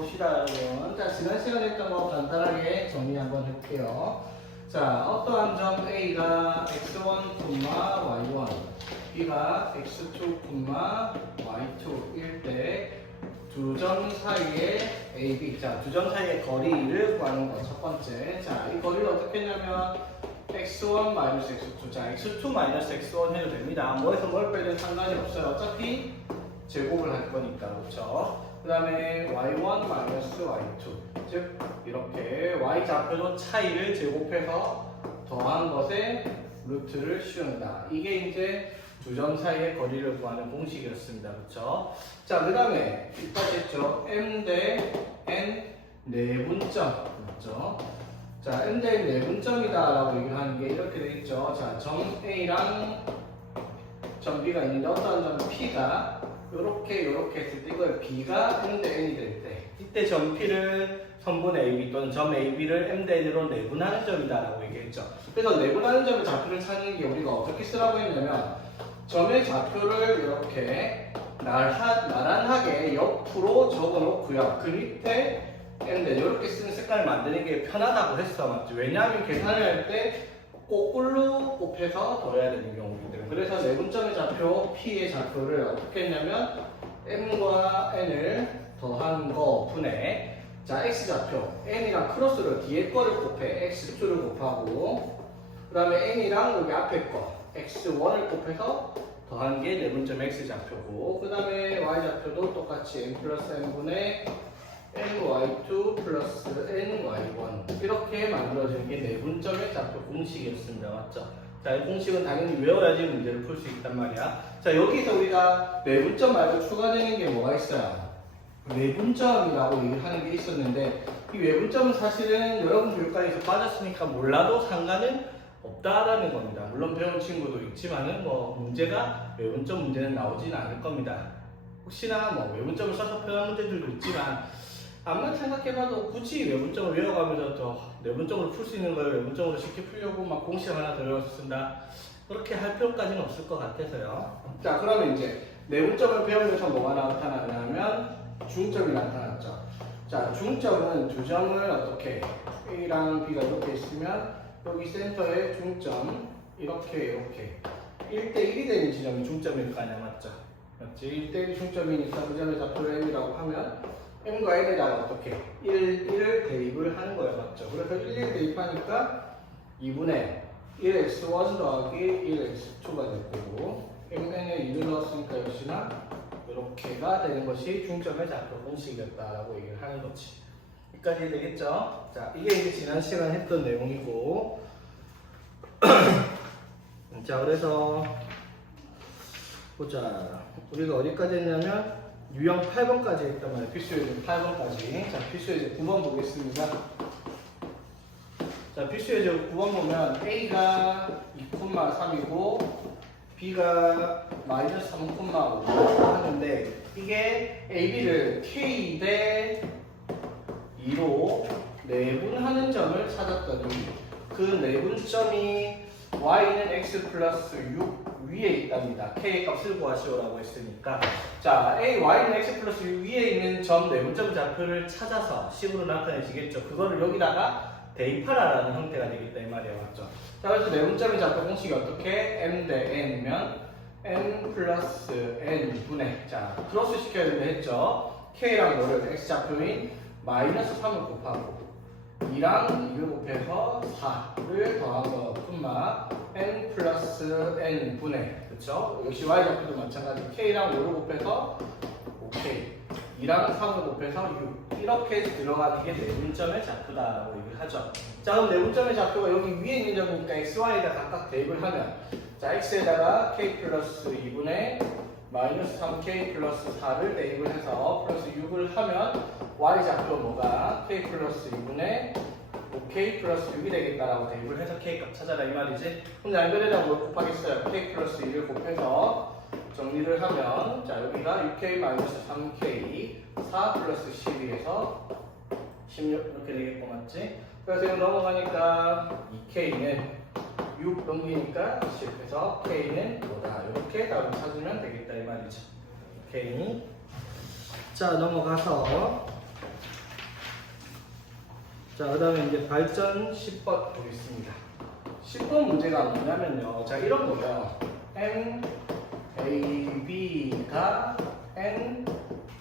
봅시다 여러분. 자, 지난 시간에 했던 거 간단하게 정리 한번 해볼게요. 자, 어떠한 점 A가 x1, y1, B가 x2, y2일 때 두 점 사이의 AB, 자, 두 점 사이의 거리를 구하는 거 첫 번째. 자, 이 거리를 어떻게 했냐면 x1 x2, 자, x2 x1 해도 됩니다. 뭐에서 뭘 빼든 상관이 없어요. 어차피 제곱을 할 거니까, 그렇죠? 그 다음에 y1 y2, 즉 이렇게 y 좌표도 차이를 제곱해서 더한 것에 루트를 씌운다. 이게 이제 두 점 사이의 거리를 구하는 공식이었습니다. 그렇죠? 자, 그 다음에 여기까지 했죠. m 대 n 내분점, 맞죠? 자, m 대 n 내분점이다 라고 얘기를 하는 게 이렇게 되겠죠. 자, 점 A랑 점 B가 있는데 어떤 점 P가 요렇게 했을 때 이걸 B가 m 대 n이 될 때 이때 점 P를 선분 AB 또는 점 AB를 m 대 n으로 내분하는 점이다 라고 얘기했죠. 그래서 내분하는 점의 좌표를 찾는 게 우리가 어떻게 쓰라고 했냐면 점의 좌표를 이렇게 나란하게 옆으로 적어놓고요. 그 밑에 m 대 n 이렇게 쓰는 색깔을 만드는 게 편하다고 했어, 맞죠? 왜냐하면 계산을 할 때 거꾸로 곱해서 더해야 되는 경우이기 때문에. 그래서 내분점의 좌표 P의 좌표를 어떻게 했냐면 m과 n을 더한 거 분의 자 x 좌표 n이랑 크로스를 뒤에 거를 곱해 x2를 곱하고 그 다음에 n이랑 여기 앞에 거 x1을 곱해서 더한 게 내분점 x 좌표고 그 다음에 y 좌표도 똑같이 n 플러스 n분의 ny2 플러스 ny1 이렇게 만들어지는 게 내분점의 좌표 공식이었습니다. 맞죠? 자, 이 공식은 당연히 외워야지 문제를 풀 수 있단 말이야. 자, 여기서 우리가 내분점 말고 추가되는 게 뭐가 있어요? 외분점이라고 얘기를 하는 게 있었는데 이 외분점은 사실은 여러분 교육과에서 빠졌으니까 몰라도 상관은 없다라는 겁니다. 물론 배운 친구도 있지만은 뭐 문제가 외분점 문제는 나오지는 않을 겁니다. 혹시나 뭐 외분점을 써서 표현한 문제들도 있지만 아무리 생각해봐도 굳이 외분점을 외워가면서 또 내분점으로 풀 수 있는 걸 외분점으로 쉽게 풀려고 막 공식 하나 더 외워서 쓴다 그렇게 할 필요까지는 없을 것 같아서요. 자, 그러면 이제 내분점을 배우면서 뭐가 나타나냐면 중점이 나타났죠. 자, 중점은 두 점을 어떻게 A랑 B가 이렇게 있으면 여기 센터의 중점 이렇게 1대1이 되는 지점이 중점일 거 아니야, 맞죠? 맞지? 1대1이 중점이니까 그 점의 좌표를 M이라고 하면 M과 N에다가 어떻게 1을 대입을 하는 거예요, 맞죠? 그래서 1 대입하니까 2분의 1x1 더하기 1x2가 될 거고 MN에 2를 넣었으니까 역시나 이렇게가 되는 것이 중점의 좌표 공식이었다라고 얘기를 하는 거지. 여기까지 되겠죠? 자, 이게 이제 지난 시간에 했던 내용이고 자, 그래서 보자. 우리가 어디까지 했냐면 유형 8번까지 했단 말이에요. 필수예제 8번까지. 자, 필수예제 9번 보겠습니다. 자, 필수예제 9번 보면 A가 2,3이고 B가 마이너스 3,5 하는데 이게 AB를 K 대 2로 내분하는 점을 찾았더니 그 내분점이 Y는 X 플러스 6 위에 있답니다. K 값을 구하시오라고 했으니까 자, Y는 X 플러스 6 위에 있는 점 내분점 좌표를 찾아서 식으로 나타내시겠죠. 그거를 여기다가 대입하라라는 형태가 되겠다 이 말이에요. 맞죠? 자, 그래서 내분점의 좌표 공식이 어떻게? M 대 N이면 N 플러스 N 분의 자, 크로스 시켜야 된다 했죠? K랑 뭐를 X 좌표인 마이너스 3을 곱하고 2랑 2를 곱해서 4를 더한 거 콤마 N 플러스 N 분의 그쵸? 역시 Y 좌표도 마찬가지 K랑 5를 곱해서 5K 2랑 3을 곱해서 6 이렇게 들어가는 게 내분점의 좌표다라고 얘기를 하죠. 자, 그럼 내분점의 좌표가 여기 위에 있는 점이니까 X, Y에다 각각 대입을 하면 자, X에다가 K 플러스 2분의 마이너스 3K 플러스 4를 대입을 해서 플러스 6을 하면 Y 좌표 뭐가 K 플러스 2분의 5K 플러스 6이 되겠다라고 대입을 해서 K 값 찾아라 이 말이지. 그럼 양변에다 뭘 곱하겠어요? K 플러스 2를 곱해서 정리를 하면 자, 여기가 6K 마이너스 3K 4 플러스 12에서 16 이렇게 되겠고 맞지? 그래서 이거 넘어가니까 2K는 6 넘기니까 10에서 K는 뭐다 이렇게 답을 찾으면 되겠다 이 말이죠. K는 자, 넘어가서 자, 그 다음에 이제 발전 10번 보겠습니다. 10번 문제가 뭐냐면요. 자, 이런 거예요. N, A, B가 N,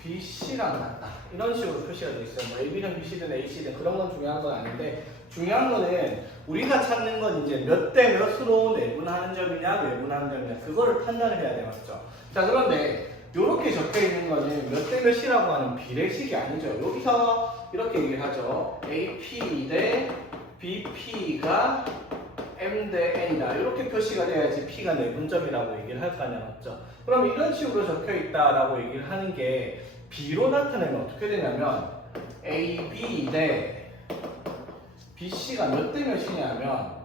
B, C랑 같다. 이런 식으로 표시가 되어 있어요. 뭐 A, B든 B, C든 A, C든 그런 건 중요한 건 아닌데, 중요한 거는 우리가 찾는 건 이제 몇 대 몇으로 내분하는 점이냐, 외분하는 점이냐, 그거를 판단을 해야 돼요. 맞죠? 자, 그런데 이렇게 적혀 있는 거는 몇 대 몇이라고 하는 비례식이 아니죠. 여기서 이렇게 얘기를 하죠. AP 대 BP가 M 대 N이다. 이렇게 표시가 돼야지 P가 내분점이라고 얘기를 할 거 아니야. 맞죠? 그럼 이런 식으로 적혀 있다라고 얘기를 하는 게 B로 나타내면 어떻게 되냐면 AB 대 BC가 몇 대 몇이냐면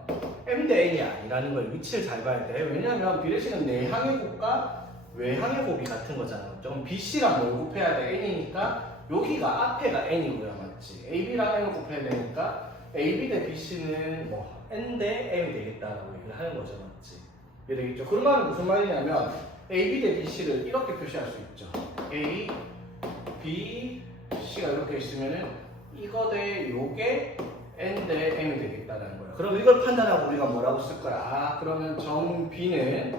M 대 N이 아니라는 걸 위치를 잘 봐야 돼. 왜냐하면 비례식은 내항의 곱과 외항의 곱이 같은 거잖아. 그럼 BC랑 뭘 곱해야 돼? N이니까 여기가 앞에가 N이고요. 맞지? AB랑 N을 곱해야 되니까 AB 대 BC는 뭐 N 대 M이 되겠다라고 얘기를 하는 거죠. 맞지? 이해 되겠죠? 그런 말은 무슨 말이냐면 AB 대 BC를 이렇게 표시할 수 있죠. A, B, C가 이렇게 있으면은 이거 대 요게 N 대 M이 되겠다는 거예요. 그럼 이걸 판단하고 우리가 뭐라고 쓸 거야? 아, 그러면 정 B는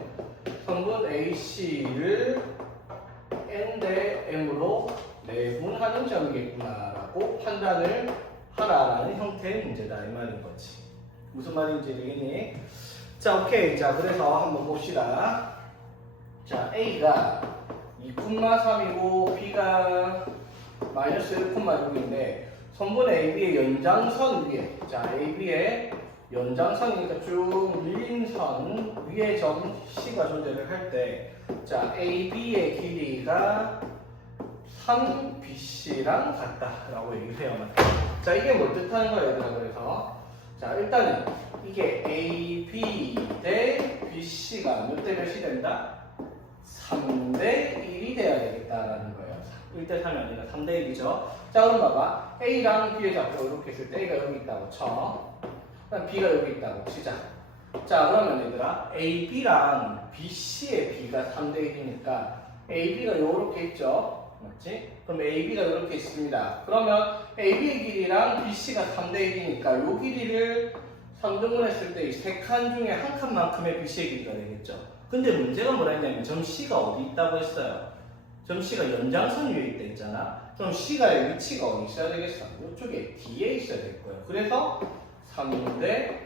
성분 AC를 N 대 M으로 내분하는 점이겠구나라고 판단을 하라라는 형태의 문제다. 이 말인 거지. 무슨 말인지 되겠니? 자, 오케이. 자, 그래서 한번 봅시다. 자, A가 2,3이고 B가 마이너스 1,6인데 선분의 AB의 연장선 위에, 자, AB의 연장선이니까 쭉 밀린 선 위에 점 C가 존재를 할 때, 자, AB의 길이가 3BC랑 같다라고 얘기를 해요. 맞죠? 자, 이게 뭘 뜻하는 거예요, 얘들아? 그래서 자, 일단은 이게 AB 대 BC가 몇 대 몇이 된다? 3대 1이 돼야 되겠다라는 거예요. 1대 3이 아니라 3대 1이죠. 자, 그럼 봐봐. A랑 B의 좌표 이렇게 했을 때 A가 여기 있다고 쳐. 그다음 B가 여기 있다고 치자. 자, 그러면 얘들아, AB랑 BC의 B가 3대 1이니까 AB가 이렇게 있죠. 맞지? 그럼 AB가 이렇게 있습니다. 그러면 AB의 길이랑 BC가 3대 1이니까 이 길이를 3등분 했을 때 이 세 칸 중에 한 칸만큼의 BC의 길이가 되겠죠. 근데 문제가 뭐라 했냐면 점 C가 어디 있다고 했어요. 점 C가 연장선 위에 있다 했잖아. 그럼 C가의 위치가 어디 있어야 되겠어? 이쪽에 D에 있어야 될 거예요. 그래서 3대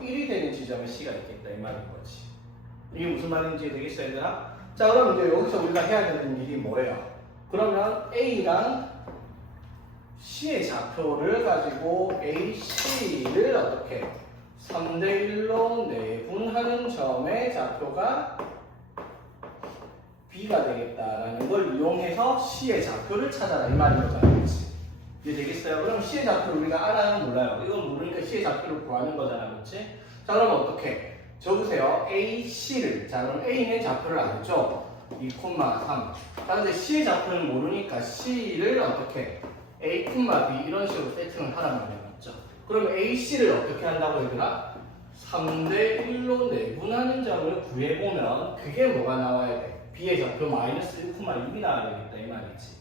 1이 되는 지점에 C가 있겠다 이 말인 거지. 이게 무슨 말인지 되겠어요, 얘들아? 자, 그럼 이제 여기서 우리가 해야 되는 일이 뭐예요? 그러면 A랑 C의 좌표를 가지고 AC를 어떻게 3대 1로 내분하는 점의 좌표가 B가 되겠다라는 걸 이용해서 C의 좌표를 찾아라 이 말인 거잖아요. 그렇지? 이해 되겠어요? 그럼 C의 좌표를 우리가 알아요? 몰라요? 이건 모르니까 C의 좌표를 구하는 거잖아. 그렇지? 자, 그럼 어떻게? 적으세요. AC를. 자, 그럼 A는 좌표를 알죠? 2,3. 자, 근데 C의 좌표는 모르니까 C를 어떻게? A, B 이런 식으로 세팅을 하란 말이야. 맞죠? 그럼 AC를 어떻게 한다고 얘들아? 3대 1로 내분하는 점을 구해보면 그게 뭐가 나와야 돼? B의 좌표 마이너스 1,6이 나와야 되겠다 이 말이지.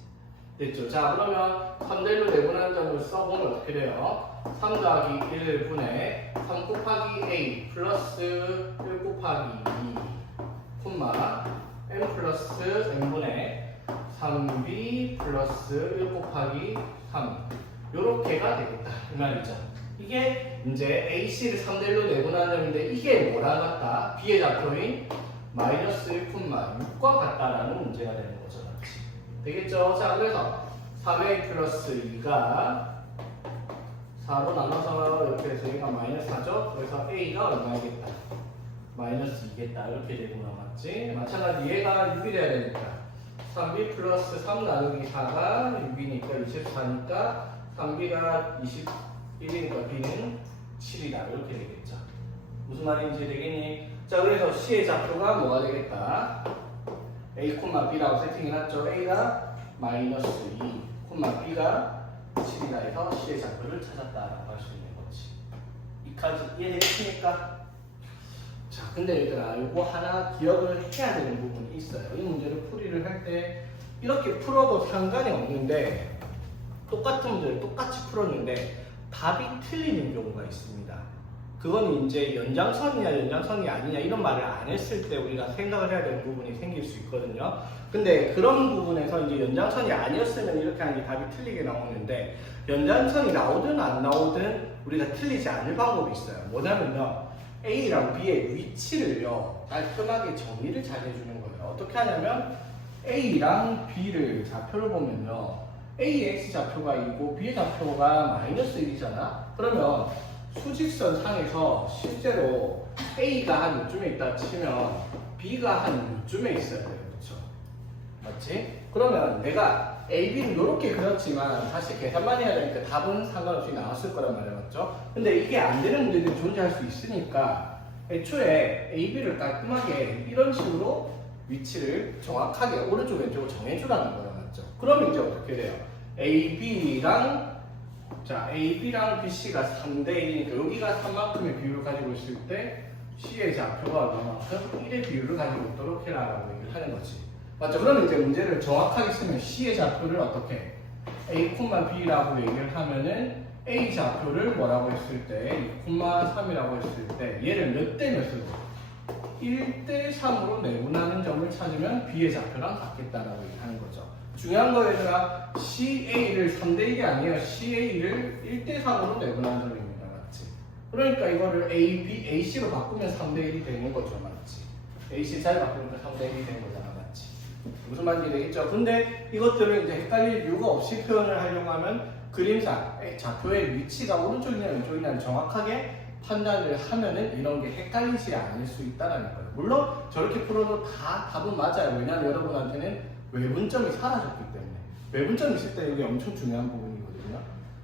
됐죠? 자, 그러면 3대 1로 내분하는 점을 써보면 어떻게 돼요? 3 더하기 1분의 3 곱하기 A 플러스 1 곱하기 2 콤마 M 플러스 N분의 3B 플러스 1 곱하기 3 요렇게가 되겠다 이 말이죠. 이게 이제 AC를 3대 1로 내분하는 점인데 이게 뭐랑 같다? B의 좌표인 마이너스 1,6과 같다라는 문제가 되는 거죠. 맞지? 되겠죠? 자, 그래서 3A 플러스 2가 4로 나눠서 이렇게 해서 얘가 마이너스 4죠? 그래서 A가 얼마겠다? 마이너스 2겠다. 이렇게 되구나. 맞지? 마찬가지 얘가 6이 돼야 되니까 3B 플러스 3 나누기 4가 6이니까 24니까 3B가 21이니까 B는 7이다. 이렇게 되겠죠. 무슨 말인지 되겠니? 자, 그래서 C의 좌표가 뭐가 되겠다? A, B라고 세팅해놨죠. A가 마이너스 2, B가 7이다 해서 C의 좌표를 찾았다라고 할 수 있는 거지. 이까지 이해되겠습니까? 자, 근데 얘들아, 이거 하나 기억을 해야 되는 부분이 있어요. 이 문제를 풀이를 할 때 이렇게 풀어도 상관이 없는데 똑같은 문제를 똑같이 풀었는데 답이 틀리는 경우가 있습니다. 그건 이제 연장선이냐 연장선이 아니냐 이런 말을 안 했을 때 우리가 생각을 해야 되는 부분이 생길 수 있거든요. 근데 그런 부분에서 이제 연장선이 아니었으면 이렇게 하는 게 답이 틀리게 나오는데, 연장선이 나오든 안 나오든 우리가 틀리지 않을 방법이 있어요. 뭐냐면요, A랑 B의 위치를요 깔끔하게 정리를 잘 해주는 거예요. 어떻게 하냐면 A랑 B를 좌표를 보면요, A의 X좌표가 2고 B의 좌표가 마이너스 1이잖아. 그러면 수직선 상에서 실제로 A가 한 이쯤에 있다 치면 B가 한 이쯤에 있어야 돼요. 그렇죠? 맞지? 그러면 내가 A, B는 이렇게 그렸지만 사실 계산만 해야 되니까 답은 상관없이 나왔을 거란 말이야. 맞죠? 근데 이게 안 되는 문제들이 존재할 수 있으니까 애초에 A, B를 깔끔하게 이런 식으로 위치를 정확하게 오른쪽 왼쪽으로 정해주라는 거예요. 맞죠? 그러면 이제 어떻게 돼요? AB랑 BC가 3대1이니까 여기가 3만큼의 비율을 가지고 있을 때 C의 좌표가 얼마만큼 1의 비율을 가지고 있도록 해라라고 얘기를 하는 거지. 맞죠? 그러면 이제 문제를 정확하게 쓰면 C의 좌표를 어떻게 A, B라고 얘기를 하면은 A 좌표를 뭐라고 했을 때 2,3이라고 했을 때 얘를 몇 대 몇으로 1대 3으로 내분하는 점을 찾으면 B의 좌표랑 같겠다라고 얘기하는 거죠. 중요한 거 얘들아, CA를 3대1이 아니에요. CA를 1대 3으로 내분하는 점입니다. 맞지? 그러니까 이거를 AC로 바꾸면 3대1이 되는 거죠. 맞지? AC 잘 바꾸니까 3대1이 되는 거잖아. 맞지? 무슨 말인지 되겠죠? 근데 이것들을 이제 헷갈릴 이유가 없이 표현을 하려고 하면 그림상 좌표의 위치가 오른쪽이냐 왼쪽이냐를 정확하게 판단을 하면은 이런 게 헷갈리지 않을 수 있다는 거예요. 물론 저렇게 풀어도 다 답은 맞아요. 왜냐하면 여러분한테는 외분점이 사라졌기 때문에. 외분점이 있을 때 이게 엄청 중요한 부분이거든요.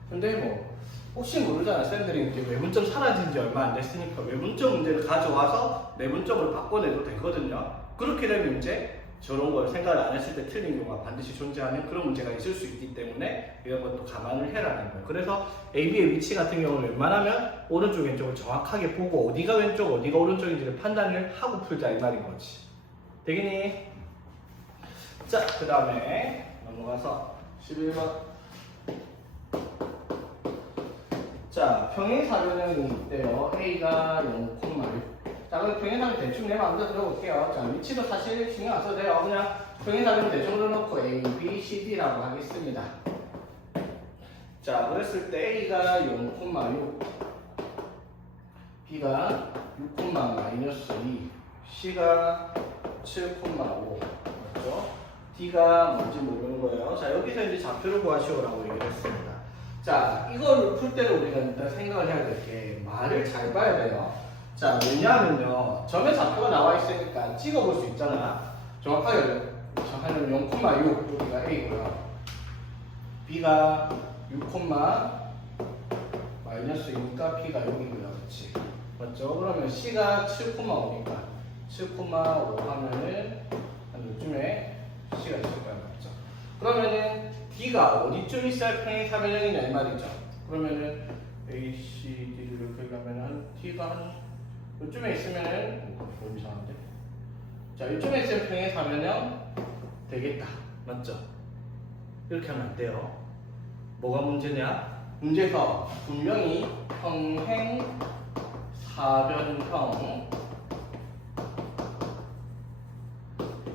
근데 뭐 혹시 모르잖아. 쌤들이 이렇게 외분점 사라진 지 얼마 안 됐으니까 외분점 문제를 가져와서 내분점으로 바꿔내도 되거든요. 그렇게 되면 이제 저런 걸 생각을 안 했을 때 틀린 경우가 반드시 존재하는 그런 문제가 있을 수 있기 때문에 이런 것도 감안을 해라는 거예요. 그래서 AB의 위치 같은 경우는 웬만하면 오른쪽 왼쪽을 정확하게 보고 어디가 왼쪽 어디가 오른쪽인지를 판단을 하고 풀자 이 말인 거지. 되겠니? 자, 그 다음에 넘어가서 11번. 자, 평행사변형이 있대요. A가 0,6. 자, 그럼 평행사변 대충 내 마음대로 들어볼게요. 자, 위치도 사실 신경 안 써도 돼요. 그냥 평행사변 대충 넣어놓고 A, B, C, D라고 하겠습니다. 자, 그랬을 때 A가 0,6, B가 6,-2, C가 7,5. 맞죠? D가 뭔지 모르는 거예요. 자, 여기서 이제 좌표를 구하시오라고 얘기를 했습니다. 자, 이걸 풀 때는 우리가 일단 생각을 해야 될 게 말을 잘 봐야 돼요. 자, 왜냐하면요, 점에 좌표가 나와 있으니까 찍어볼 수 있잖아. 정확하게 하면 0,6 여기가 A고요. B가 6,-2니까 B가 여기고요. 그렇지? 맞죠? 그러면 C가 7,5니까 7,5 하면은 한 요즘에 C가 있을 거야. 맞죠? 그러면은 D가 어디쯤 있어야 평행사변형이냐 이 말이죠. 그러면은 A, C, D를 이렇게 가면은 D가 한 요쯤에 있으면은 너무 이상한데. 자, 요쯤에 있으면 평행사변형 되겠다. 맞죠? 이렇게 하면 안 돼요. 뭐가 문제냐? 문제에서 분명히 평행사변형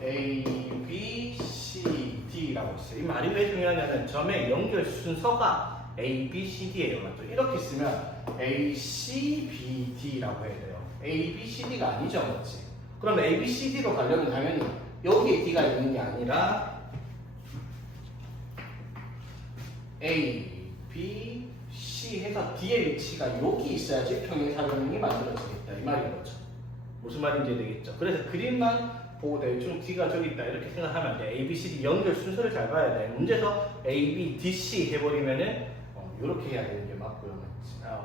A, B, C, D라고 있어요. 이 말이 왜 중요하냐면 점의 연결 순서가 A, B, C, D예요. 맞죠? 이렇게 쓰면 A, C, B, D라고 해야 돼요. A, B, C, D가 아니죠. 맞지? 그럼 A, B, C, D로 가려면 당연히 여기에 D가 있는 게 아니라 A, B, C 해서 D의 위치가 여기 있어야지 평행사변형이 만들어지겠다. 이 말인 거죠. 무슨 말인지 되겠죠? 그래서 그림만 보고 대충 D가 저기 있다 이렇게 생각하면 안 돼. A, B, C, D 연결 순서를 잘 봐야 돼. 문제에서 A, B, D, C 해버리면은 이렇게 해야 되는 게 맞고요.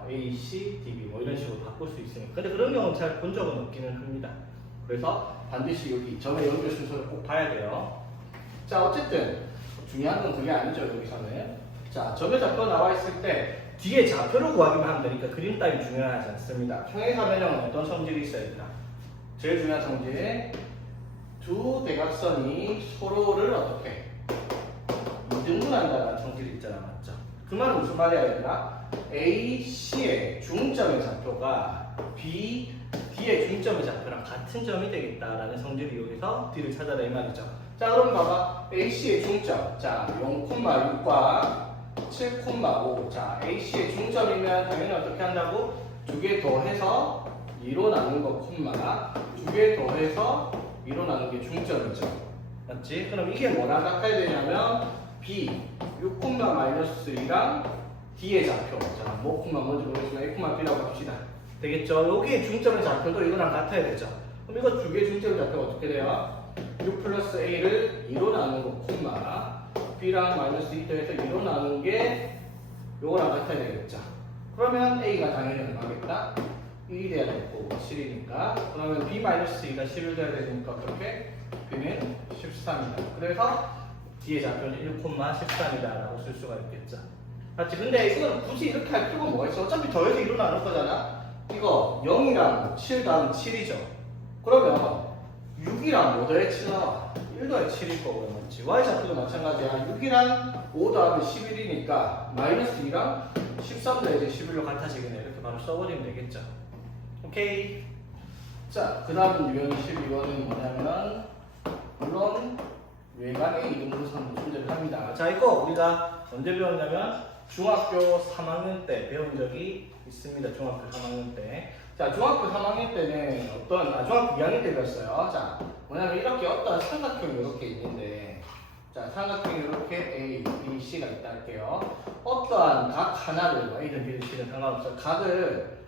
A, C, D, B 뭐 이런 식으로 바꿀 수 있으니까. 근데 그런 경우는 잘 본 적은 없기는 합니다. 그래서 반드시 여기 점의 연결 순서를 꼭 봐야 돼요. 자, 어쨌든 중요한 건 그게 아니죠. 여기서는. 자, 점의 좌표가 나와 있을 때 뒤에 좌표를 구하기만 하면 되니까 그림 따위 중요하지 않습니다. 평행사변형은 어떤 성질이 있어야 되나? 제일 중요한 성질, 두 대각선이 서로를 어떻게 이등분한다는 성질이 있잖아. 맞죠? 그 말은 무슨 말이야 얘들아? A, C의 중점의 좌표가 B, D의 중점의 좌표랑 같은 점이 되겠다라는 성질을 이용해서 D를 찾아라 이 말이죠. 자, 그럼 봐봐. A, C의 중점. 자, 0,6과 7,5. 자, A, C의 중점이면 당연히 어떻게 한다고? 두 개 더해서 2로 나눈 거 콤마 두 개 더해서 2로 나눈 게 중점이죠. 맞지? 그럼 이게 뭐랑 같아야 되냐면 B 6,-3랑 D의 좌표. 자, 뭐 콤마 뭔지 모르겠지만 A, B라고 합시다. 되겠죠? 여기에 중점의 좌표도 이거랑 같아야 되죠. 그럼 이거 두 개의 중점의 좌표가 어떻게 돼요? 6 플러스 A를 2로 나눈 거 콤마 B랑 마이너스 2 더해서 2로 나눈 게 요거랑 같아야 되겠죠. 그러면 A가 당연히 얼마겠다? 1이 돼야 되고 7이니까 그러면 B-2가 10을 돼야 되니까 그렇게 B는 13이다. 그래서 D의 좌표는 1,13이다라고 쓸 수가 있겠죠. 맞지? 근데 이건 굳이 이렇게 할 필요가 뭐가 있어? 어차피 더해서 2로 나눌 거잖아. 이거 0이랑 7 다음 7이죠. 그러면 6이랑 5 더해 7 나와. 1 더해 7일 거고요. 맞지? Y좌표도 마찬가지야. 6이랑 5 더하면 11이니까 마이너스 2랑 13 더해서 11로 같아지겠네. 이렇게 바로 써버리면 되겠죠. 오케이. 자, 그 다음 유형 12번은 뭐냐면 물론 외곽의 이등분선도 존재를 합니다. 자, 이거 우리가 언제 배웠냐면 중학교 3학년 때 배운 적이 있습니다. 중학교 3학년 때. 자, 중학교 3학년 때는 중학교 2학년 때 배웠어요. 자, 뭐냐면 이렇게 어떤 삼각형이 이렇게 있는데 자, 삼각형이 이렇게 A, B, C가 있다 할게요. 어떠한 각 하나를 A든 B든 C든 상관없어요. 각을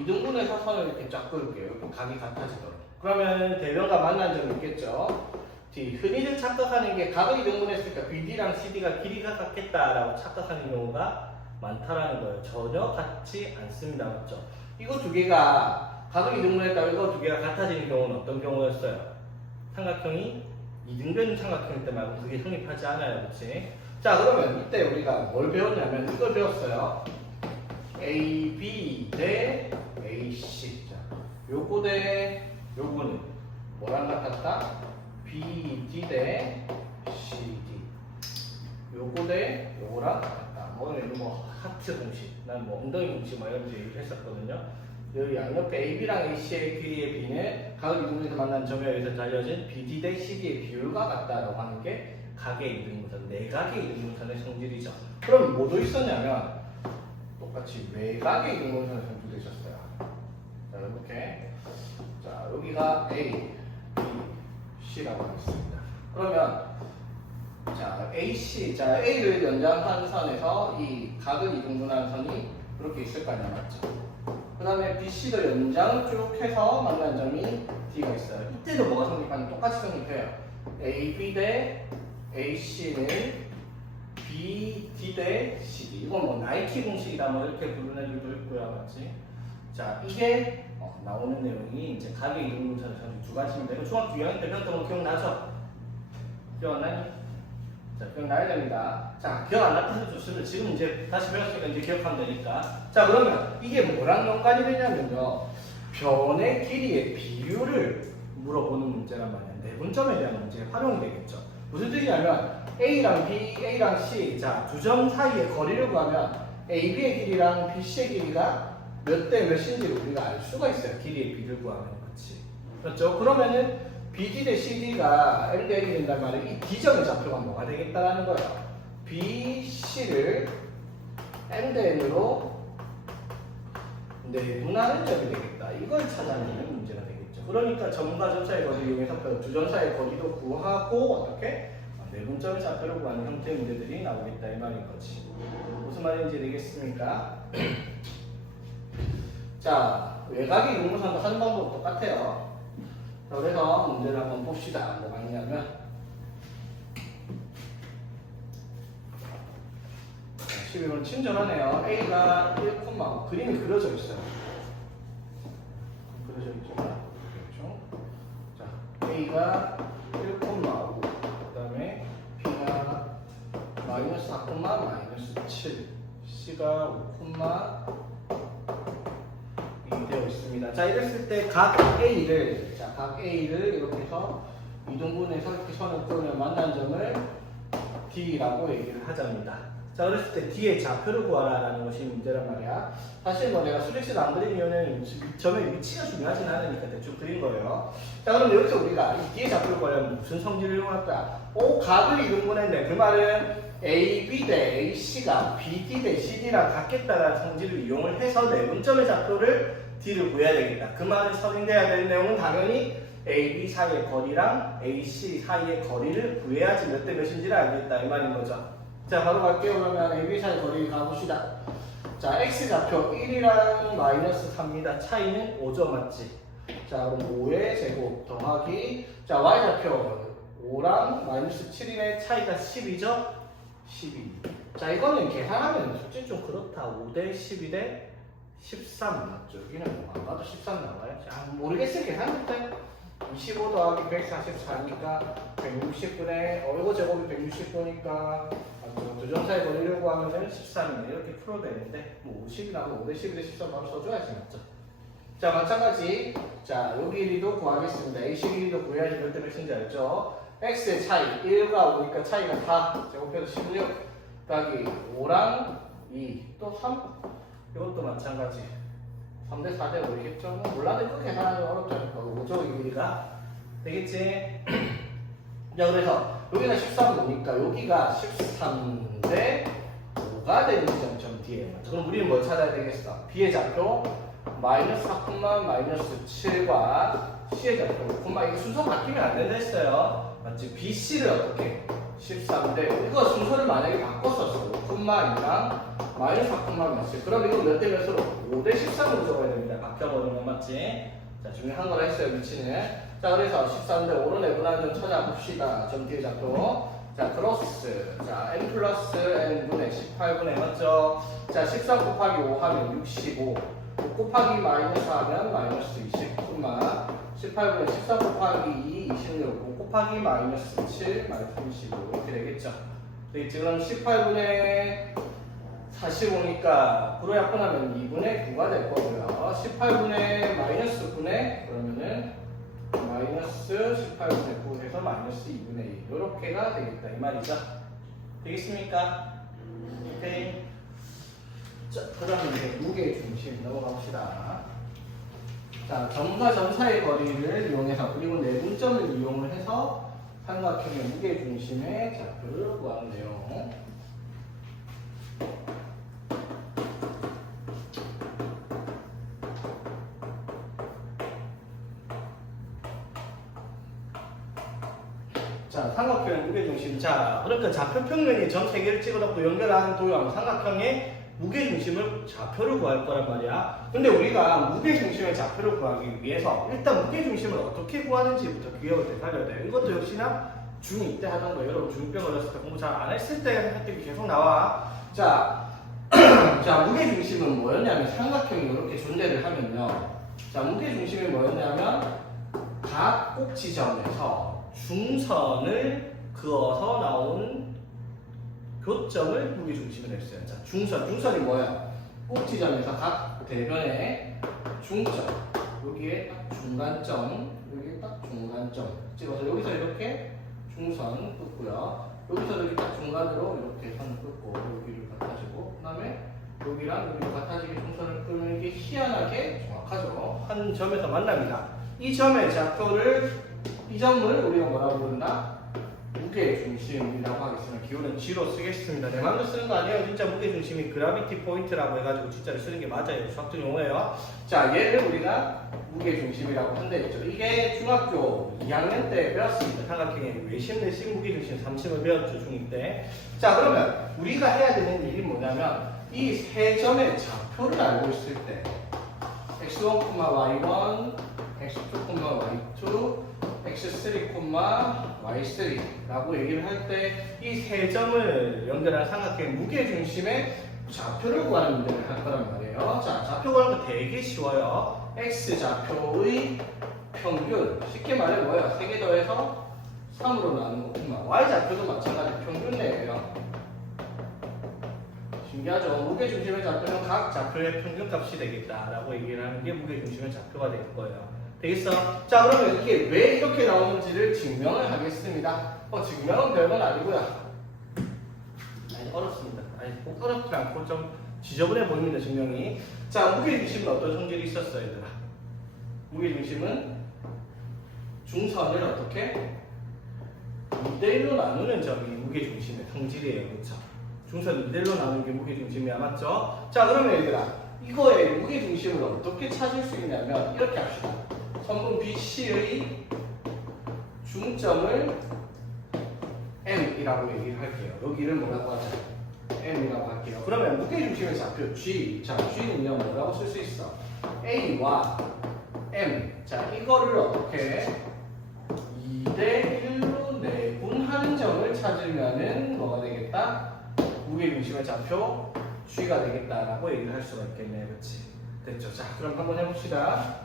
이등분해서 선을 이렇게 쫙 그을게요. 이렇게 각이 같아지도록. 그러면 대변과 만난 점이 있겠죠. D. 흔히들 착각하는 게 각을 이등분했으니까 BD랑 CD가 길이가 같겠다라고 착각하는 경우가 많다라는 거예요. 전혀 같지 않습니다. 맞죠? 이거 두 개가 각을 이등분했다고 이거 두 개가 같아지는 경우는 어떤 경우였어요? 삼각형이 이등변 삼각형일 때 말고 그게 성립하지 않아요. 그렇지? 자, 그러면 이때 우리가 뭘 배웠냐면 이걸 배웠어요. AB 대 AC. 자, 요거 대 요거는 뭐랑 같았다? BD 대 CD. 요거 대 요거랑 같다. 뭐 하트 공식, 난 뭐 엉덩이 공식 뭐 이런 거 얘기를 했었거든요. 여기 양옆에 AB랑 AC의 길이의 B는 각을 이등분해서 만난 점에 의해서 알려진 BD 대 CD의 비율과 같다라고 하는 게 각의 이등분선, 내각의 이등분선의 성질이죠. 그럼 뭐도 있었냐면 똑같이 외곽의 이등분선을 선택되셨어요. 자, 이렇게. 자, 여기가 A, B, C라고 하겠습니다. 그러면 자, AC, 자, A를 연장한 선에서 이 각을 이등분하는 선이 그렇게 있을 거 아니야, 맞죠? 그 다음에 BC도 연장 쭉 해서 만난 점이 D가 있어요. 이때도 뭐가 성립하는 똑같이 성립해요. AB 대 AC는 BD 대 CD. 이건 뭐 나이키 공식이다 뭐 이렇게 부르는 애들도 있고요, 맞지? 자, 이게 나오는 내용이 이제 각의 이등분선의 선이 두 가지입니다. 이거 중학교 2학년 때 배웠던 거 기억나죠? 기억나니? 자, 기억나야 됩니다. 자, 기억 안 났다는 좋습니다. 지금 이제 다시 배웠으니까 이제 기억하면 되니까. 자, 그러면 이게 뭐랑 연관이 되냐면요. 변의 길이의 비율을 물어보는 문제란 말이야. 내분점에 대한 문제에 활용이 되겠죠. 무슨 뜻이냐면 A랑 B, A랑 C, 자, 두 점 사이의 거리를 구하면 AB의 길이랑 BC의 길이가 몇 대 몇인지를 우리가 알 수가 있어요. 길이의 비를 구하면. 그렇지. 그렇죠? 그러면은 BD 대 CD가 M 대 N이 된단 말이에요. 이 D점의 좌표가 뭐가 되겠다라는 거예요. BC를 M 대 N으로 내분하는 점이 되겠다. 이걸 찾아내는 문제가 되겠죠. 그러니까 점과 점 사이의 거리를 이용해서 두 점 사이의 거리도 구하고 어떻게? 내분점의 좌표를 구하는 형태의 문제들이 나오겠다 이 말인 거지. 무슨 말인지 되겠습니까? 자, 외곽의 이등분선도 하는 방법은 똑같아요. 자, 그래서 문제를 한번 봅시다. 뭐가 있냐면 12번 친절하네요. A가 1,5 그림이 그려져 있어요. 그려져 있죠. 그렇죠? 자, A가 1,5 그 다음에 B가 마이너스 4, 마이너스 7 C가 5, 되어 있습니다. 자, 이랬을 때 각 A를 이렇게 해서 이등분해서 이렇게 선을 그으면 만난 점을 D라고 얘기를 하자입니다. 자, 그랬을 때 뒤에 좌표를 구하라라는 것이 문제란 말이야. 사실 뭐 내가 수직선 안 그린 이유는 점의 위치가 중요하진 않으니까 대충 그린 거예요. 자, 그럼 여기서 우리가 이 뒤에 좌표를 구하려면 무슨 성질을 이용할 거야? O 각을 이등분했네. 그 말은 AB 대 AC가 BD 대 CD랑 같겠다라는 성질을 이용을 해서 내분점의 좌표를 D를 구해야 되겠다. 그 말은 선행돼야 되는 내용은 당연히 AB 사이의 거리랑 AC 사이의 거리를 구해야지 몇 대 몇인지를 알겠다 이 말인 거죠. 자, 바로 갈게요. 그러면 AB 사이 거리 가봅시다. 자, X 좌표 1이랑 마이너스 3입니다. 차이는 5죠, 맞지? 자, 그럼 5의 제곱 더하기, 자, Y 좌표 5랑 마이너스 7이네. 차이가 10이죠? 12. 자, 이거는 계산하면 솔직히 좀 그렇다. 5대 12대 13 맞죠? 여기는 안 봐도 13 나와요. 자, 모르겠어요. 계산할 25 더하기 144니까 160분의 이거 제곱이 160분이니까 두 점 사이 거리를 구하면 13이네. 이렇게 풀어도 되는데 뭐 50이 나고 5대 12대 13 바로 써줘야지 맞죠? 자, 마찬가지. 자, 여기 길이도 구하겠습니다. AC 길이도 구해야지 몇 대 몇인지 알죠? X의 차이 1과 5니까 차이가 4 제곱해서 16 더하기 5랑 2 또 3 이것도 마찬가지 3대 4대 5겠죠? 몰라도 이거 계산하기 어렵다니까 5죠 이 길이가 되겠지? 자, 그래서 여기가 13이니까 여기가 13대 5가 되는 점점 뒤에 맞죠? 그럼 우리는 뭘 찾아야 되겠어? B의 좌표 마이너스 4, 마이너스 7과 C의 좌표 5, 이게 순서 바뀌면 안 된다 했어요. 맞지? BC를 어떻게? 13대 이거 순서를 만약에 바꿨었어 5,2랑 마이너스 4, 마이너스 그럼 이거 몇 대 몇으로? 5대 13으로 적어야 됩니다. 바뀌어버리는 건 맞지? 자, 중요한 걸 했어요 위치는. 자, 그래서 13대 5로 내분하는 점 찾아봅시다. 점 뒤에 잡고 자, 크로스 자, n 플러스 n분의 18분의 맞죠? 자, 13 곱하기 5 하면 65 5 곱하기 마이너스 하면 마이너스 20 18분의 14 곱하기 2 26 5 곱하기 마이너스 7 마이너스 35 이렇게 되겠죠. 되겠지? 그럼 18분의 45니까 불호에 합분하면 2분의 9가 될 거고요. 18분의 마이너스 9네 그러면은 마이너스 18분의 9 해서 마이너스 2분의 2 이렇게가 되겠다 이 말이죠. 되겠습니까? 오케이. 자, 그 다음에 이제 무게 중심 넘어가 봅시다. 자, 점과 점 사이의 거리를 이용해서 그리고 내분점을 이용을 해서 삼각형의 무게 중심의 좌표를 구하는 내용. 자, 삼각형의 무게중심. 자, 그러니까 좌표 평면이 점 3개를 찍어놓고 연결하는 도형 삼각형의 무게중심을 좌표를 구할 거란 말이야. 근데 우리가 무게중심의 좌표를 구하기 위해서 일단 무게중심을 어떻게 구하는지부터 기억을 되살려야 돼. 이것도 역시나 중2 때 하던 거 여러분 중6병 어렸을 때 공부 잘 안 했을 때 혜택이 계속 나와. 자, 자, 무게중심은 뭐였냐면 삼각형이 이렇게 존재를 하면요. 자, 무게중심이 뭐였냐면 각 꼭지점에서 중선을 그어서 나온 교점을 무게중심을 했어요. 자, 중선이 뭐야? 꼭지점에서 각 대변의 중점, 여기에 딱 중간점, 여기에 딱 중간점 찍어서 여기서 이렇게 중선 긋고요. 여기서 여기 딱 중간으로 이렇게 선 긋고 여기를 같아지고 그 다음에 여기랑 여기를 같아지게 중선을 끄는 게 희한하게 정확하죠. 한 점에서 만납니다. 이 점의 좌표를 이 점을 우리가 뭐라고 부른다? 무게중심이라고 하겠습니다. 기호는 G로 쓰겠습니다. 내 맘대로 쓰는 거 아니에요. 진짜 무게중심이 그라비티 포인트라고 해가지고 진짜로 쓰는 게 맞아요. 수학적 용어예요. 자, 얘를 우리가 무게중심이라고 한다했죠. 이게 중학교 2학년 때 배웠습니다. 삼각형의 외심 내심 무게중심 3층을 배웠죠. 중2 때. 자, 그러면 우리가 해야 되는 일이 뭐냐면 이 세 점의 좌표를 알고 있을 때 x1, y1, x2, y2 x3, y3라고 얘기를 할 때 이 세 점을 연결한 삼각형의 무게중심의 좌표를 구하는 문제를 할 거란 말이에요. 자, 좌표 구하는 거 되게 쉬워요. x 좌표의 평균, 쉽게 말해 뭐예요? 3개 더해서 3으로 나누는 거구만. y 좌표도 마찬가지 평균내예요. 신기하죠? 무게중심의 좌표는 각 좌표의 평균값이 되겠다라고 얘기를 하는 게 무게중심의 좌표가 될 거예요. 되겠어? 자, 그러면 이게 왜 이렇게 나오는지를 증명을 하겠습니다. 증명은 별건 아니고요. 어렵습니다. 아니, 꼭 어렵지 않고 좀 지저분해 보입니다, 증명이. 자, 무게중심은 어떤 성질이 있었어, 얘들아? 무게중심은 중선을 어떻게? 2대1로 나누는 점이 무게중심의 성질이에요. 그렇죠? 중선 2대1로 나누는 게 무게중심이야. 맞죠? 자, 그러면 얘들아, 이거의 무게중심을 어떻게 찾을 수 있냐면 이렇게 합시다. 선분 BC의 중점을 M이라고 얘기를 할게요. 여기를 뭐라고 하죠? M이라고 할게요. 그러면 무게중심의 좌표 G. 자, G는요, 뭐라고 쓸 수 있어? A와 M. 자, 이거를 어떻게 2대1로 내분하는 점을 찾으면은 뭐가 되겠다? 무게중심의 좌표 G가 되겠다라고 얘기를 할 수가 있겠네. 그렇지? 됐죠? 자, 그럼 한번 해봅시다.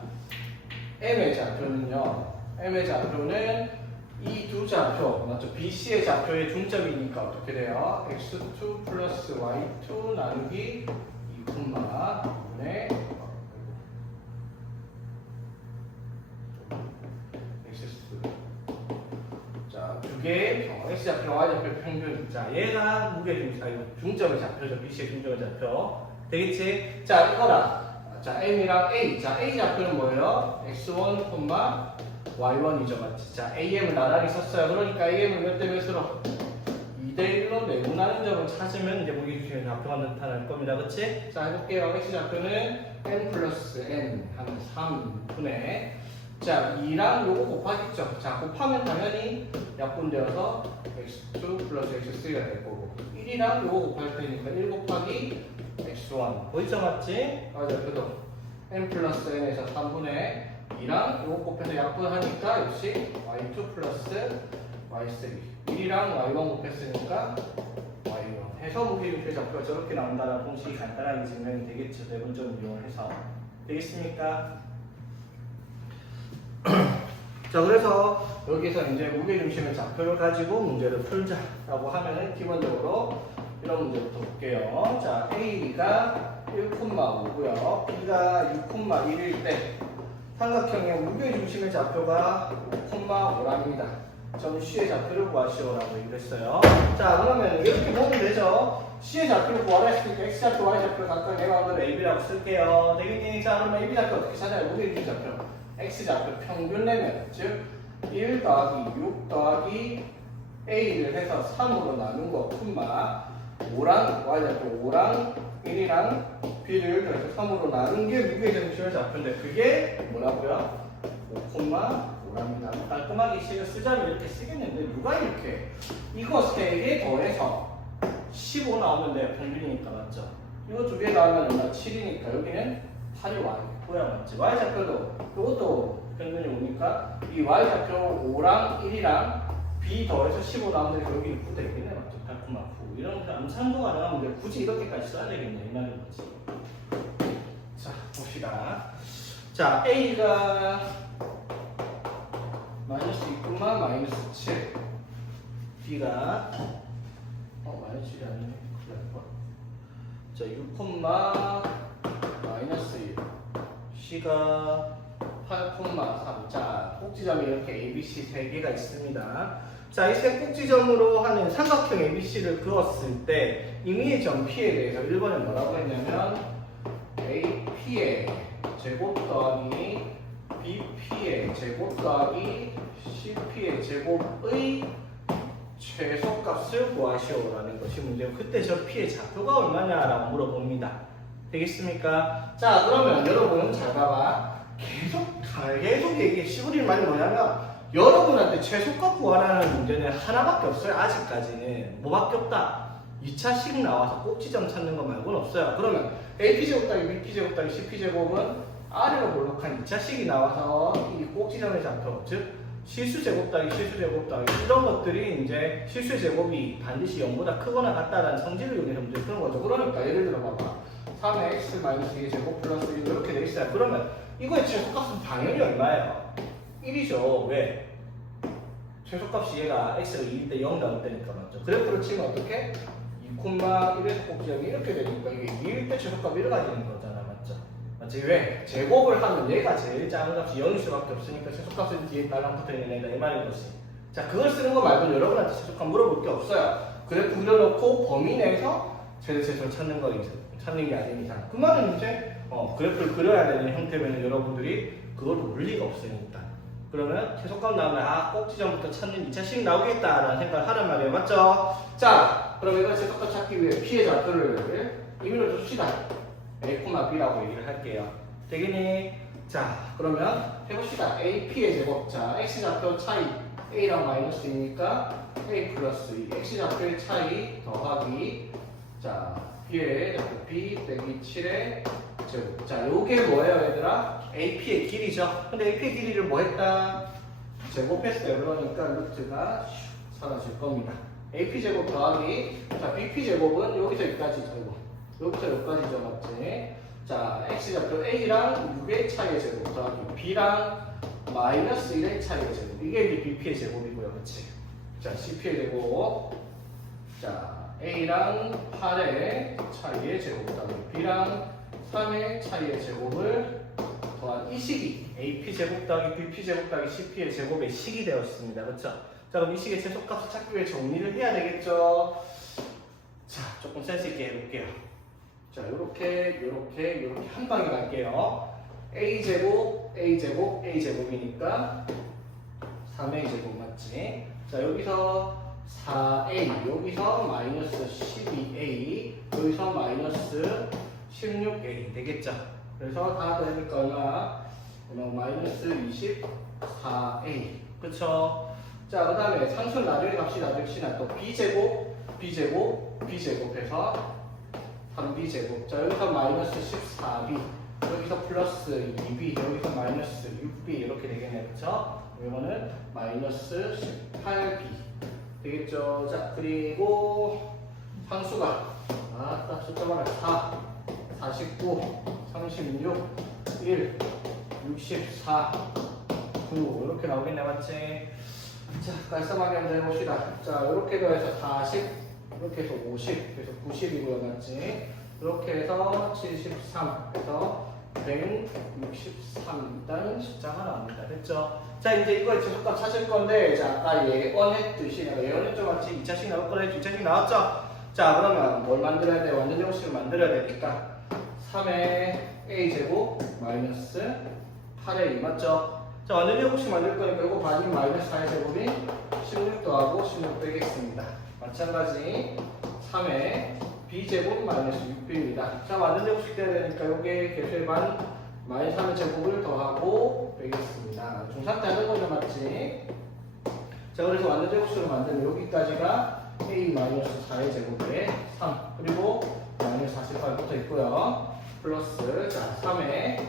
M의 좌표는요, M의 좌표는 이 두 좌표, 맞죠? BC의 좌표의 중점이니까 어떻게 돼요? x2 플러스 y2 나누기 2분의 x2. 자, 두 개의 x 좌표, y 좌표 평균. 자, 얘가 무게중심, 중점의 좌표죠. BC의 중점의 좌표. 되겠지? 자, 이거랑 자, M이랑 A. 자, A 좌표는 뭐예요? x1, y1이죠, 맞지? 자, AM을 나란히 썼어요. 그러니까 AM을 몇 대 몇으로? 2대1로 내분하는 점을 찾으면 이제 무게중심의 좌표가 나타날 겁니다. 그치? 자, 해볼게요. X 좌표는 N 플러스 N 하면 3분의 자, 2랑 요거 곱하겠죠? 자, 곱하면 당연히 약분되어서 X2 플러스 X3가 될 거고 1이랑 요거 곱할 테니까 1 곱하기 X1 보이죠? 맞지? 맞아, 그래도 N 플러스 N에서 3분의 2랑 요거 곱해서 약분하니까 역시 y2 플러스 y3 1이랑 y1 곱했으니까 y1 해서 무게중심의 좌표가 저렇게 나온다는 공식이 간단하게 증명이 되겠죠. 내분점을 이용해서 되겠습니까? 자, 그래서 여기서 이제 무게중심의 좌표를 가지고 문제를 풀자라고 하면은 기본적으로 이런 문제부터 볼게요. 자, A가 1,5고요. B가 6,1일 때 삼각형의 무게중심의 좌표가 5,5랍니다. 점 C의 좌표를 구하시오라고 얘기를 했어요. 자, 그러면 이렇게 보면 되죠. C의 좌표를 구하라 했을 때 X 좌표, Y 좌표를 각각 내 마음대로 AB라고 쓸게요. 되겠니? 자, 그러면 AB 좌표 어떻게 찾아요? 무게중심 좌표. X 좌표 평균 내면, 즉 1 더하기 6 더하기 A를 해서 3으로 나눈 거, 5랑 Y 좌표 5랑 1이랑 B를 그래서 3으로 나눈 게 무게중심의 좌표인데 그게 뭐라고요? 5,5랍니다. 깔끔하게 식을 쓰자면 이렇게 쓰겠는데 누가 이렇게 이거 3개 더해서 15 나오면 내 평균이니까 맞죠? 이거 2개 나오면 얼마? 7이니까 여기는 8이 Y고요. 맞지? Y 좌표도 이것도 평균이 오니까 이 Y 좌표 5랑 1이랑 B 더해서 15 나오면 여기는 9 되겠네. 맞죠? 달콤하고 이런 암산도 가능하면 굳이 이렇게까지 써야 되겠네. 이 말인 거지. 자, 봅시다. 자, A가 마이너스 2, 마이너스 7. B가 마이너스 7이 아니네. 큰일 날 뻔. 자, 6, 마이너스 1. C가 8,3. 자, 꼭지점이 이렇게 ABC 3개가 있습니다. 자, 이 세 꼭지점으로 하는 삼각형 ABC를 그었을 때 임의의 점 P에 대해서 1번에 뭐라고 했냐면 AP의 제곱 더하기 BP의 제곱 더하기 CP의 제곱의 최소값을 구하시오라는 것이 문제고 그때 저 P의 좌표가 얼마냐라고 물어봅니다. 되겠습니까? 자, 그러면 여러분 잘 봐봐. 계속 얘기해. 시부리는 말이 뭐냐면 여러분한테 최소값 구하라는 문제는 하나밖에 없어요. 아직까지는 뭐밖에 없다. 2차식 나와서 꼭지점 찾는 거 말고는 없어요. 그러면 AP제곱 더하기 BP제곱 더하기 CP제곱은 아래로 볼록한 2차식이 나와서 이 꼭지점의 좌표, 즉 실수제곱 더하기 실수제곱 더하기 이런 것들이 이제 실수의 제곱이 반드시 0보다 크거나 같다라는 성질을 이용해서 문제 푸는 거죠. 그러니까 예를 들어 봐봐. 3의 x-2의 제곱 플러스 1 이렇게 돼 있어요. 그러면 이거의 최소값은 당연히 얼마예요? 1이죠. 왜? 최소값이 얘가 x가 2일 때 0 나올 때니까 맞죠? 그래프를 치면 어떻게? 2,1에서 꼭지점이 이렇게 되니까 이게 2일 때 최소값이 1가 되는 거잖아. 맞죠? 맞지? 왜? 제곱을 하면 얘가 제일 작은 값이 0일 수밖에 없으니까 최소값은 뒤에 딸랑 붙어있는 애가 이 말인 것이. 자, 그걸 쓰는 거 말고 여러분한테 최소값 물어볼 게 없어요. 그래프 그려놓고 범위 내에서 최대체수를 찾는 게 아닌 이상. 그 말은 이제 그래프를 그려야 되는 형태면 여러분들이 그걸 볼 리가 없으니까. 그러면 최소값 나오면 꼭지점부터 찾는 2차식 나오겠다라는 생각을 하란 말이에요. 맞죠? 자, 그럼 이거 최소값 찾기 위해 P의 좌표를 임의로 줍시다. A, B라고 얘기를 할게요. 되겠니? 자, 그러면 해봅시다. A, P의 제곱. 자, X좌표 차이 A랑 마이너스이니까 A 플러스 2. X좌표의 차이 더하기. 자, B의 좌표 B 빼기 7의 제곱. 자, 요게 뭐예요, 얘들아? AP의 길이죠. 근데 AP의 길이를 뭐 했다? 제곱했어요. 그러니까 루트가 사라질 겁니다. AP 제곱 더하기. 자, BP 제곱은 여기서 여기까지죠. 여기서 여기까지죠, 맞지? 자, X좌표 A랑 6의 차이의 제곱 더하기 B랑 마이너스 1의 차이의 제곱. 이게 이제 BP의 제곱이고요, 그치? 자, CP의 제곱. 자, A랑 8의 차이의 제곱 더하기 B랑 3의 차이의 제곱을 더한 이 식이 AP 제곱 더하기 BP 제곱 더하기 CP의 제곱의 식이 되었습니다. 그렇죠? 자, 그럼 이 식의 최소값을 찾기 위해 정리를 해야 되겠죠? 자, 조금 센스 있게 해볼게요. 자, 요렇게 한 방에 갈게요. A제곱, A제곱, A제곱이니까 3A 제곱 맞지? 자, 여기서 4A, 여기서 마이너스 12A, 여기서 마이너스 16A 되겠죠? 그래서 다 더해볼까 얼마? 마이너스 24A. 그쵸? 자, 그 다음에 상수는 나중에 갑시다. 역시나 또 B제곱, B제곱, B제곱해서 3B제곱. 자, 여기서 마이너스 14B, 여기서 플러스 2B, 여기서 마이너스 6B 이렇게 되겠네요. 그쵸? 이거는 마이너스 18B 되겠죠? 자, 그리고 상수가 딱 숫자 말해 4, 49, 36, 1, 64, 9 이렇게 나오겠네. 맞지? 자, 깔끔하게 한번 해봅시다. 자, 이렇게 더해서 40, 이렇게 해서 50, 그래서 90이고요. 맞지? 이렇게 해서 73, 해서 163 일단 숫자가 나옵니다. 됐죠? 자, 이제 이거의 최소값 찾을 건데, 자, 아까 예언했듯이 내가 예언했죠? 맞지? 2차식 나올 거라 했죠? 2차식 나왔죠? 자, 그러면 뭘 만들어야 돼? 완전 제곱식을 만들어야 되니까 3의 A제곱 마이너스 8의 2 맞죠? 자, 완전 제곱식 만들 거니까 이거 반이 마이너스 4의 제곱이 16 더하고 16 빼겠습니다. 마찬가지 3의 B제곱 마이너스 6B입니다. 자, 완전 제곱식 돼야 되니까 요게 개수의 반 마이너스 3의 제곱을 더하고 빼겠습니다. 중상태 하는 거죠, 맞지? 자, 그래서 완전 제곱식으로 만들면 여기까지가 A 마이너스 4의 제곱에 3 그리고 마이너스 48 붙어 있고요. 플러스 자 3에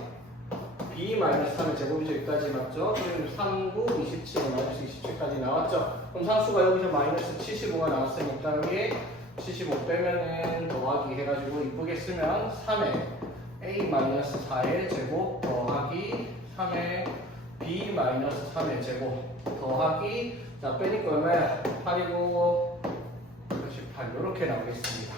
B 마이너스 3의 제곱이죠. 여기까지 맞죠? 그리고 3, 9, 27, 마이너스 27까지 나왔죠? 그럼 상수가 여기서 마이너스 75가 나왔으니까 여기에 75 빼면은 더하기 해가지고 이쁘게 쓰면 3에 A 마이너스 4의 제곱 더하기 3에 B 마이너스 3의 제곱 더하기 자 빼니까 얼마야? 8이고 88 이렇게 나오겠습니다.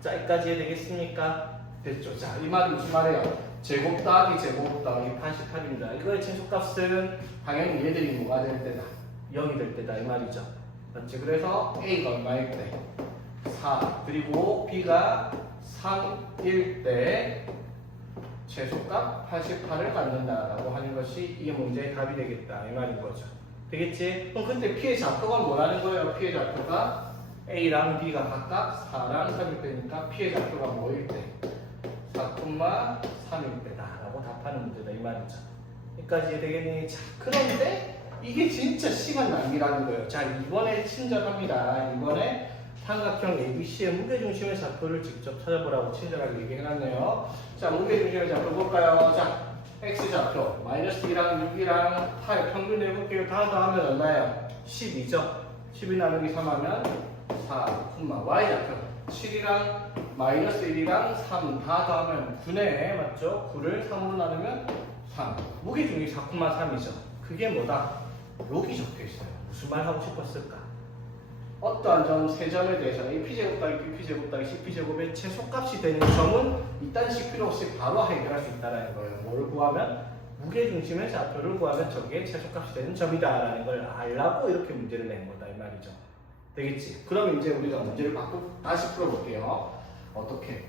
자 여기까지 해야 되겠습니까? 됐죠? 자 이 말은 무슨 말이에요? 제곱 더하기 제곱 더하기 88입니다. 이거의 최소값은 당연히 얘들이 뭐가 될 때다? 0이 될 때다 이 말이죠. 맞지? 그래서 A가 얼마일 때? 4 그리고 B가 3일 때 최소값 88을 갖는다라고 하는 것이 이 문제의 답이 되겠다 이 말인 거죠. 되겠지? 그럼 근데 P의 좌표가 뭐라는 거예요? P의 좌표가 A랑 B가 각각 4랑 3일 때니까 P의 좌표가 뭐일 때? 4,3일 때다 라고 답하는 문제다 이 말이죠. 여기까지 되겠니? 자 그런데 이게 진짜 시간 낭비라는 거예요. 자 이번에 친절합니다. 이번에 삼각형 ABC의 무게중심의 좌표를 직접 찾아보라고 친절하게 얘기해놨네요. 자 무게중심의 좌표 볼까요? 자 X좌표 마이너스 2랑 6이랑 8 평균 내볼게요. 다 더하면 얼마예요? 12죠. 12 나누기 3 하면 4, Y좌표 7이랑 마이너스 1이랑 3 다 더하면 9네 맞죠? 9를 3으로 나누면 3 무게중이 4,3이죠. 그게 뭐다? 여기 적혀있어요. 무슨 말 하고 싶었을까? 어떠한 점 세 점에 대해서 AP제곱 더하기 BP제곱 더하기 CP제곱의 최소값이 되는 점은 이딴 식 필요 없이 바로 해결할 수 있다는 거예요. 뭘 구하면? 무게중심의 좌표를 구하면 저게 최소값이 되는 점이다 라는 걸 알라고 이렇게 문제를 낸 거다 이 말이죠. 되겠지? 그럼 이제 우리가 문제를 다시 풀어볼게요. 어떻게?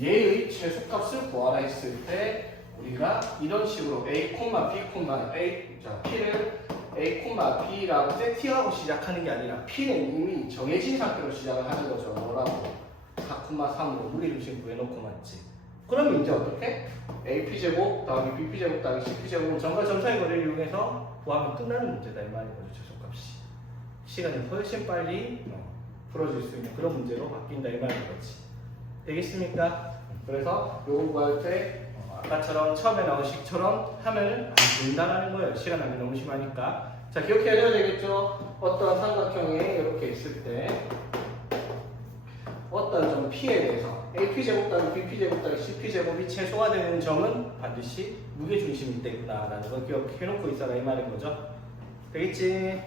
얘의 최소값을 구하라 했을 때 우리가 이런 식으로 A, B, P를 A, B라고 세팅하고 시작하는 게 아니라 P는 이미 정해진 상태로 시작을 하는 거죠. 뭐라고? 4,3으로 무게중심 구해놓고 맞지? 그럼 이제 어떻게? AP제곱 더하기 BP제곱 더하기 CP제곱은 점과 점사의 거리를 이용해서 구하면 끝나는 문제다 이 말인 거죠. 최소값이. 시간이 훨씬 빨리 풀어질 수 있는 그런 문제로 바뀐다 이 말인 거지. 되겠습니까? 그래서 요거 구할 때 아까처럼 처음에 나온 식처럼 하면 안 된다는 거예요. 시간 낭비 너무 심하니까. 자, 기억해야 되겠죠? 어떤 삼각형이 이렇게 있을 때 어떤 점 P에 대해서 AP제곱 더하기 BP제곱 더하기 CP제곱이 최소화 되는 점은 반드시 무게중심일 때구나 라는 걸 기억해놓고 있어라 이 말인 거죠. 되겠지?